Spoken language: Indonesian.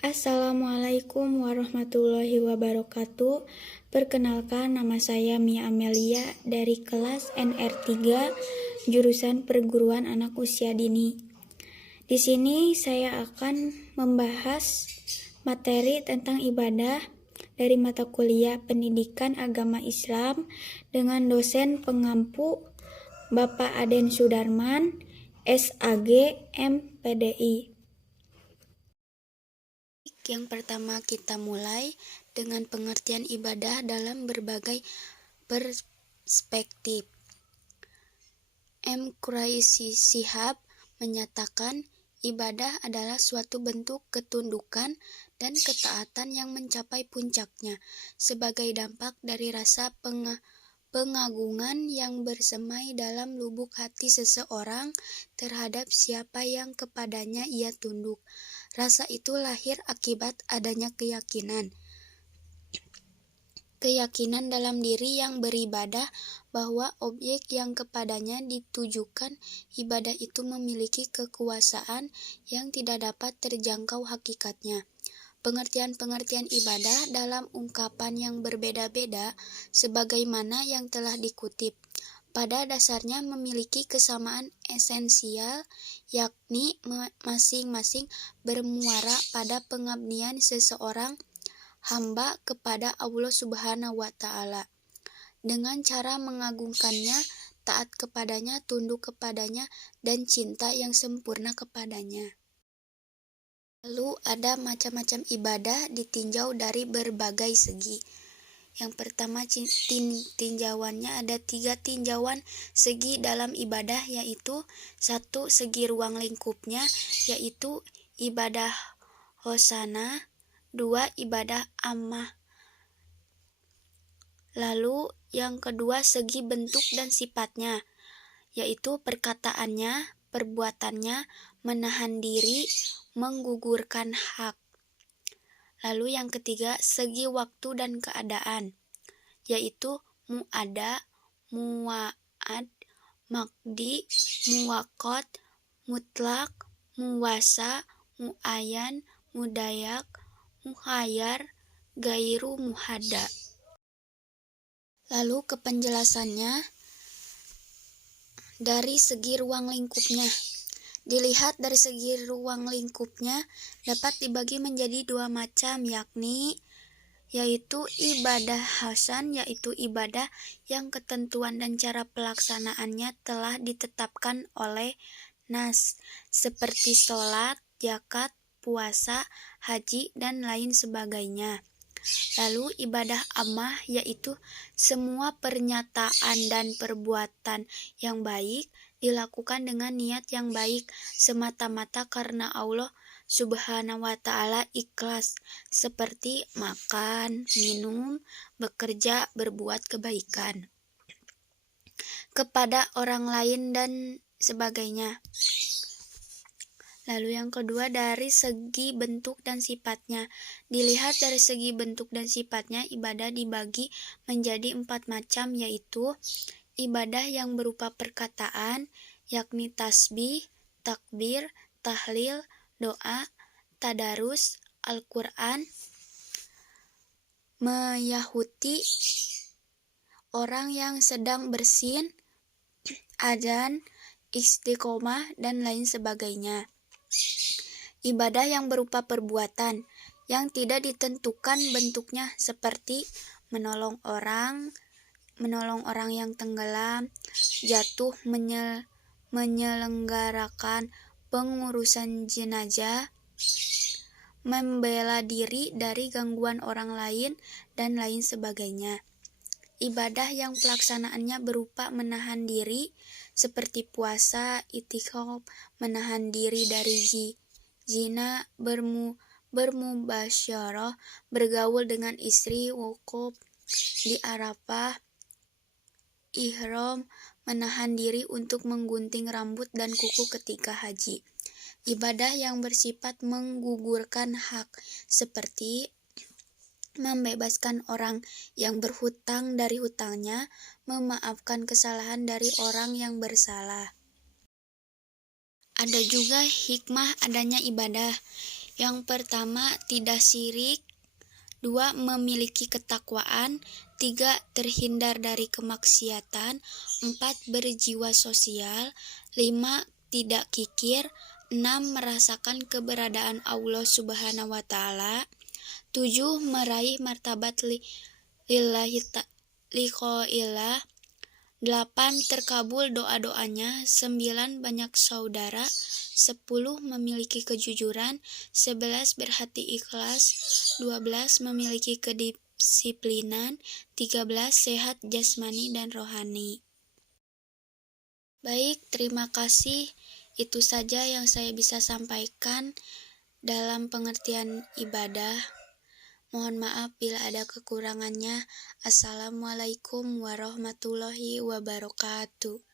Assalamualaikum warahmatullahi wabarakatuh. Perkenalkan, nama saya Mia Amelia dari kelas NR3 jurusan Perguruan Anak Usia Dini. Di sini saya akan membahas materi tentang ibadah dari mata kuliah Pendidikan Agama Islam dengan dosen pengampu Bapak Aden Sudarman, SAG, MPDI. Yang pertama, kita mulai dengan pengertian ibadah dalam berbagai perspektif. M. Quraisy Shihab menyatakan, ibadah adalah suatu bentuk ketundukan dan ketaatan yang mencapai puncaknya sebagai dampak dari rasa pengagungan yang bersemai dalam lubuk hati seseorang terhadap siapa yang kepadanya ia tunduk. Rasa itu lahir akibat adanya keyakinan dalam diri yang beribadah bahwa objek yang kepadanya ditujukan ibadah itu memiliki kekuasaan yang tidak dapat terjangkau hakikatnya. Pengertian-pengertian ibadah dalam ungkapan yang berbeda-beda sebagaimana yang telah dikutip, pada dasarnya memiliki kesamaan esensial, yakni masing-masing bermuara pada pengabdian seseorang hamba kepada Allah Subhanahu wa Ta'ala, dengan cara mengagungkannya, taat kepadanya, tunduk kepadanya, dan cinta yang sempurna kepadanya. Lalu ada macam-macam ibadah ditinjau dari berbagai segi. Yang pertama, tinjauannya ada 3 tinjauan segi dalam ibadah, yaitu 1. Segi ruang lingkupnya, yaitu ibadah hosanah. 2. Ibadah ammah. Lalu yang kedua, segi bentuk dan sifatnya, yaitu perkataannya, perbuatannya, menahan diri, menggugurkan hak. Lalu yang ketiga, segi waktu dan keadaan, yaitu mu'ada, muwa'ad, makdi, muwaqat, mutlak, muwasa, mu'ayan, mudayak, muhayyar, gairu muhadda. Lalu ke penjelasannya dari segi ruang lingkupnya. Dilihat dari segi ruang lingkupnya dapat dibagi menjadi 2 macam, yaitu ibadah hasan, yaitu ibadah yang ketentuan dan cara pelaksanaannya telah ditetapkan oleh nas, seperti sholat, zakat, puasa, haji, dan lain sebagainya. Lalu ibadah ammah, yaitu semua pernyataan dan perbuatan yang baik dilakukan dengan niat yang baik semata-mata karena Allah Subhanahu wa Ta'ala, ikhlas, seperti makan, minum, bekerja, berbuat kebaikan kepada orang lain dan sebagainya. Lalu yang kedua, dari segi bentuk dan sifatnya. Dilihat dari segi bentuk dan sifatnya, ibadah dibagi menjadi 4 macam, yaitu ibadah yang berupa perkataan, yakni tasbih, takbir, tahlil, doa, tadarus, Al-Quran, meyahuti orang yang sedang bersin, adzan, istiqomah, dan lain sebagainya. Ibadah yang berupa perbuatan yang tidak ditentukan bentuknya, seperti menolong orang yang tenggelam, jatuh, menyelenggarakan pengurusan jenazah, membela diri dari gangguan orang lain, dan lain sebagainya. Ibadah yang pelaksanaannya berupa menahan diri, seperti puasa, itikaf, menahan diri dari zina, bermubasyarah, bergaul dengan istri, wukuf di Arafah, ihram, menahan diri untuk menggunting rambut dan kuku ketika haji. Ibadah yang bersifat menggugurkan hak, seperti membebaskan orang yang berhutang dari hutangnya, memaafkan kesalahan dari orang yang bersalah. Ada juga hikmah adanya ibadah, Yang pertama, tidak syirik. 2. Memiliki ketakwaan. 3. Terhindar dari kemaksiatan. 4. Berjiwa sosial. 5. Tidak kikir. 6. Merasakan keberadaan Allah Subhanahu wa Ta'ala. 7. Meraih martabat lillahi liqa'illah. 8. Terkabul doa-doanya. 9. Banyak saudara. 10. Memiliki kejujuran. 11. Berhati ikhlas. 12. Memiliki kedisiplinan. 13. Sehat jasmani dan rohani. Baik, terima kasih. Itu saja yang saya bisa sampaikan dalam pengertian ibadah. Mohon maaf bila ada kekurangannya. Assalamualaikum warahmatullahi wabarakatuh.